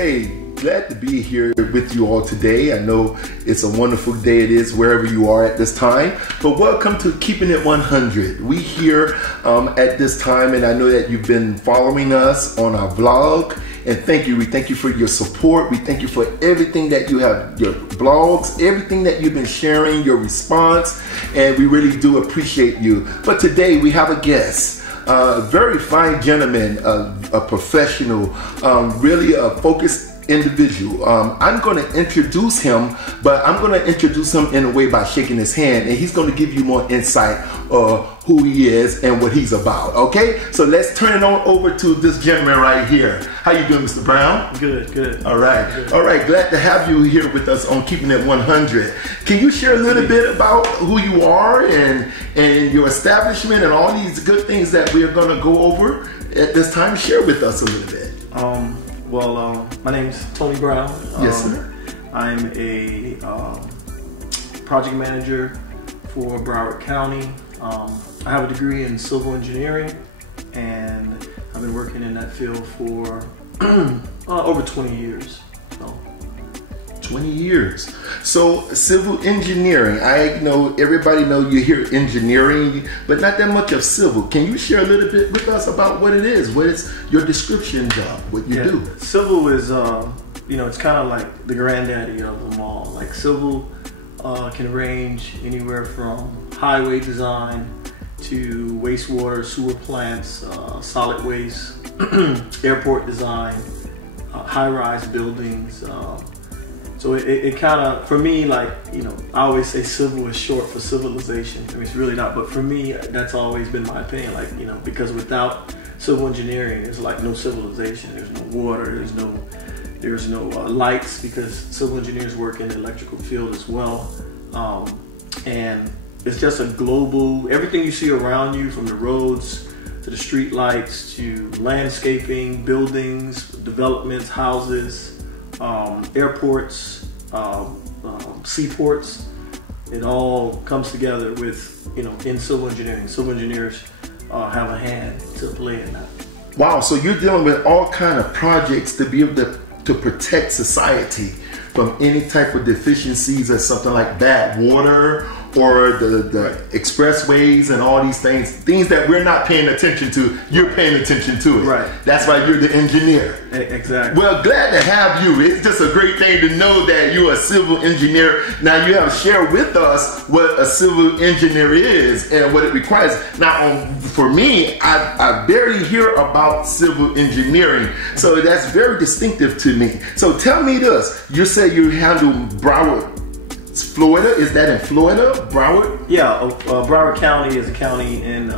day. Glad to be here with you all today. I know it's a wonderful day it is wherever you are at this time. But welcome to Keeping It 100. We here at this time, and I know that you've been following us on our vlog. And thank you. We thank you for your support. We thank you for everything that you have, your blogs, everything that you've been sharing, your response. And we really do appreciate you. But today we have a guest. A very fine gentleman, a professional, really a focused individual. I'm going to introduce him, but I'm going to introduce him in a way by shaking his hand, and he's going to give you more insight of who he is and what he's about. Okay, so let's turn it on over to this gentleman right here. How you doing, Mr. Brown? Good, good. All right, good. All right. Glad to have you here with us on Keeping It 100. Can you share a little bit about who you are and your establishment and all these good things that we are going to go over at this time? Share with us a little bit. My name is Tony Brown. Yes, sir. I'm a project manager for Broward County. I have a degree in civil engineering, and I've been working in that field for over 20 years. 20 years. So civil engineering, I know everybody know you hear engineering, but not that much of civil. Can you share a little bit with us about what it is? What is your description job, what you do? Civil is, it's kind of like the granddaddy of them all. Like civil can range anywhere from highway design to wastewater, sewer plants, solid waste, airport design, high-rise buildings. So it kind of, for me, like, I always say civil is short for civilization. I mean, it's really not, but for me, that's always been my opinion. Like, because without civil engineering, there's like no civilization. There's no water. There's no lights, because civil engineers work in the electrical field as well. And it's just a global, everything you see around you, from the roads to the street lights to landscaping, buildings, developments, houses, airports, seaports, it all comes together with, in civil engineering. Civil engineers have a hand to play in that. Wow, so you're dealing with all kind of projects to be able to protect society from any type of deficiencies or something like bad water or the expressways and all these things that we're not paying attention to. You're paying attention to it. Right. That's why you're the engineer. Exactly. Well, glad to have you. It's just a great thing to know that you're a civil engineer. Now you have shared with us what a civil engineer is and what it requires. Now, for me, I barely hear about civil engineering, so that's very distinctive to me. So tell me this: you say you handle Broward, Florida. Is that in Florida, Broward? Yeah, Broward County is a county in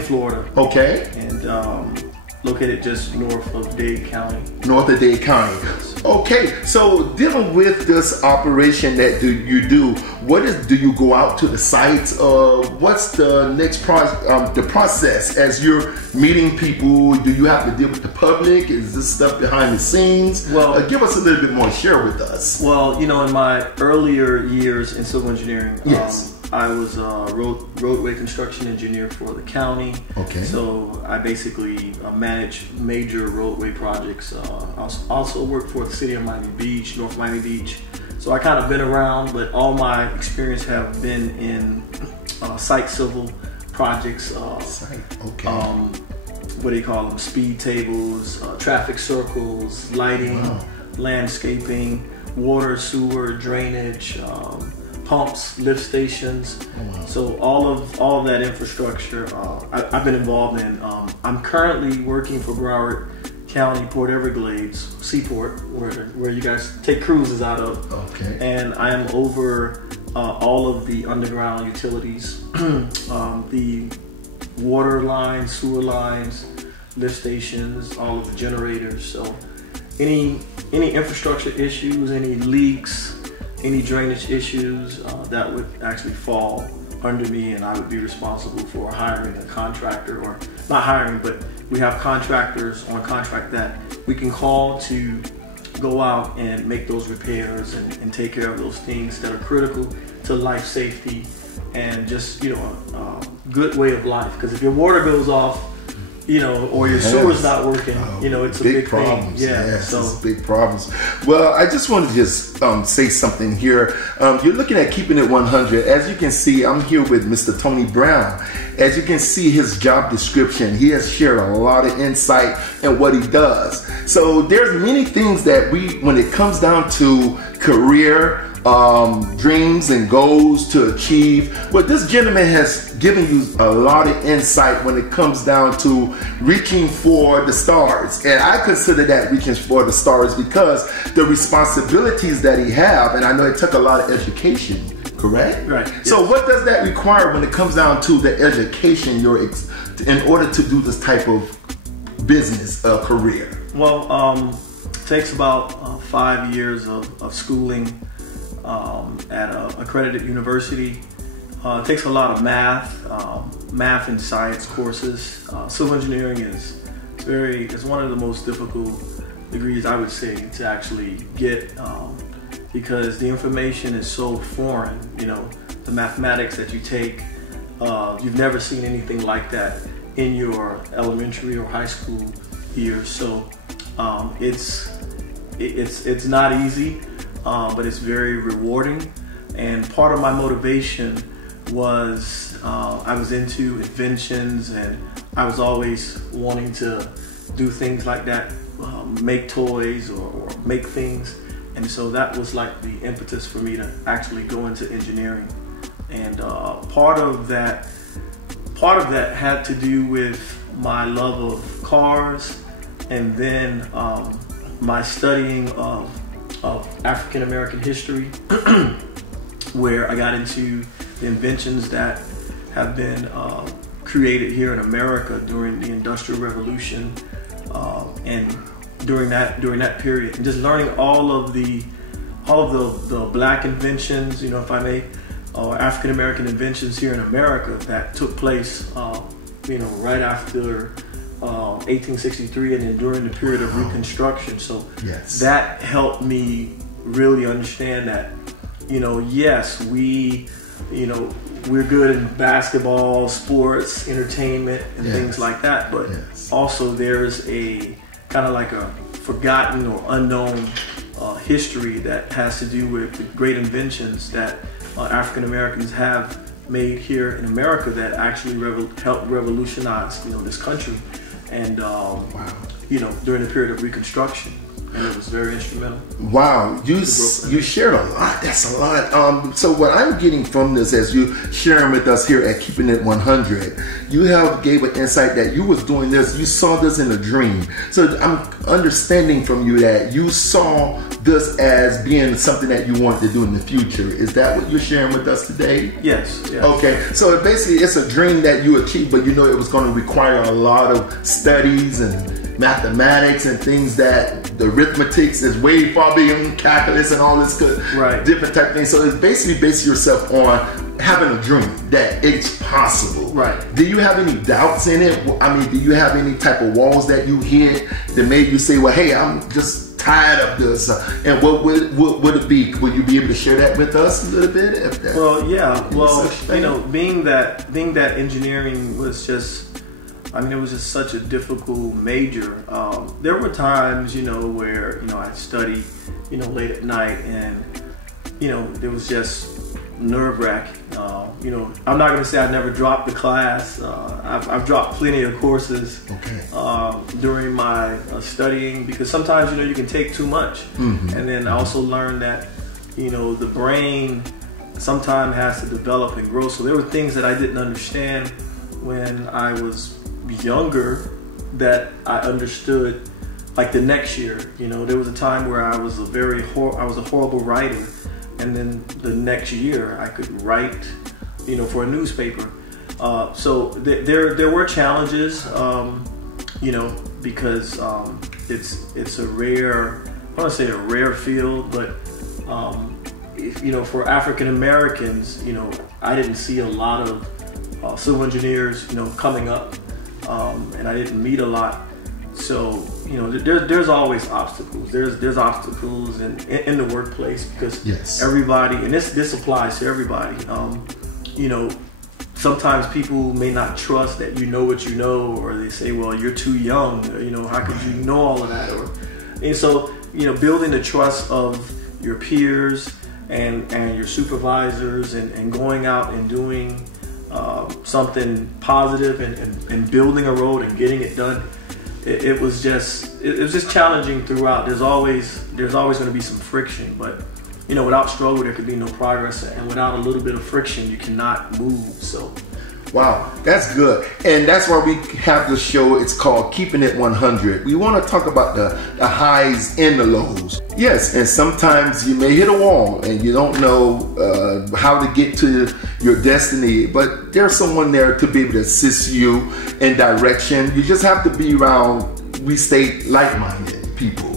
Florida. Okay. And located just north of Dade County. North of Dade County. Okay, so dealing with this operation that you do, do you go out to the sites? What's the next the process as you're meeting people? Do you have to deal with the public? Is this stuff behind the scenes? Well, give us a little bit more. Share with us. Well, in my earlier years in civil engineering, yes. I was a roadway construction engineer for the county. Okay. So I basically manage major roadway projects. I also worked for the city of Miami Beach, North Miami Beach. So I kind of been around, but all my experience have been in site civil projects. Site, okay. What do you call them? Speed tables, traffic circles, lighting, landscaping, water, sewer, drainage, pumps, lift stations. So all of that infrastructure I've been involved in. I'm currently working for Broward County, Port Everglades Seaport, where you guys take cruises out of. Okay. And I am over all of the underground utilities, the water lines, sewer lines, lift stations, all of the generators. So any infrastructure issues, any leaks, any drainage issues, that would actually fall under me, and I would be responsible for hiring a contractor, or not hiring, but we have contractors on contract that we can call to go out and make those repairs and take care of those things that are critical to life safety and just, a good way of life. Because if your water goes off, or your sewer's not working, it's a big problems. thing. Yeah, yes, so it's big problems. Well, I just want to just say something here. You're looking at Keeping It 100. As you can see, I'm here with Mr. Tony Brown. As you can see his job description, he has shared a lot of insight in what he does. So there's many things that when it comes down to career, dreams and goals to achieve. But this gentleman has given you a lot of insight when it comes down to reaching for the stars. And I consider that reaching for the stars because the responsibilities that he have, and I know it took a lot of education, correct? Right. So what does that require when it comes down to the education in order to do this type of business career? Well, it takes about 5 years of schooling at an accredited university. It takes a lot of math and science courses. Civil engineering is one of the most difficult degrees, I would say, to actually get because the information is so foreign. The mathematics that you take, you've never seen anything like that in your elementary or high school years. So it's not easy. But it's very rewarding, and part of my motivation was I was into inventions, and I was always wanting to do things like that, make toys or make things, and so that was like the impetus for me to actually go into engineering. And part of that had to do with my love of cars, and then my studying of African American history, where I got into the inventions that have been created here in America during the Industrial Revolution, and during that period, and just learning all of the black inventions, if I may, African American inventions here in America that took place, right after 1863 and then during the period of Reconstruction. So yes, that helped me really understand that, yes, we're good in basketball, sports, entertainment, and things like that, but also there's a kind of like a forgotten or unknown history that has to do with the great inventions that African Americans have made here in America that actually helped revolutionize this country. And during the period of Reconstruction, and it was very instrumental. Wow, you shared a lot. That's a lot. So what I'm getting from this, as you sharing with us here at Keeping It 100, you gave an insight that you was doing this. You saw this in a dream. So I'm understanding from you that you saw this as being something that you want to do in the future. Is that what you're sharing with us today? Yes. Okay. So basically, it's a dream that you achieved, but it was going to require a lot of studies and mathematics and things that the arithmetics is way far beyond calculus and all this good different type of things. So it's basically base yourself on having a dream that it's possible. Right. Do you have any doubts in it? I mean, do you have any type of walls that you hit that made you say, well, hey, I'm just tired of this? And what would it be? Would you be able to share that with us a little bit? Being that engineering was just, it was just such a difficult major. There were times, where, I'd study, late at night, and, it was just nerve-wracking. I'm not going to say I never dropped the class. I've dropped plenty of courses during my studying, because sometimes, you can take too much. Mm-hmm. And then I also learned that, the brain sometimes has to develop and grow. So there were things that I didn't understand when I was younger that I understood like the next year. There was a time where I was a horrible writer, and then the next year I could write for a newspaper. So there were challenges, because it's a rare, I want to say a rare field, but for African Americans, I didn't see a lot of civil engineers coming up. And I didn't meet a lot, so there's always obstacles. There's obstacles in the workplace, because everybody, and this applies to everybody. sometimes people may not trust that you know what you know, or they say, well, you're too young, or, you know, how could you know all of that? And so, you know, building the trust of your peers and your supervisors, and going out and doing something positive, and building a road and getting it done. It was just challenging throughout. There's always going to be some friction, but you know, without struggle there could be no progress, and without a little bit of friction you cannot move. So wow, that's good. And that's why we have the show. It's called Keeping It 100. We want to talk about the highs and the lows. Yes, and sometimes you may hit a wall and you don't know how to get to your destiny, but there's someone there to be able to assist you in direction. You just have to be around, we state, like-minded people.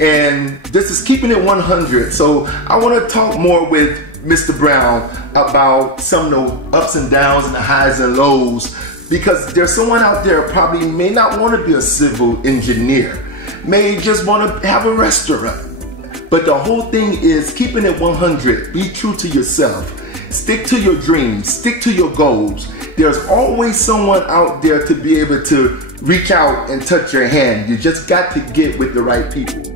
And this is Keeping It 100. So I want to talk more with Mr. Brown about some of the ups and downs and the highs and lows, because there's someone out there probably may not want to be a civil engineer, may just want to have a restaurant. But the whole thing is keeping it 100. Be true to yourself. Stick to your dreams. Stick to your goals. There's always someone out there to be able to reach out and touch your hand. You just got to get with the right people.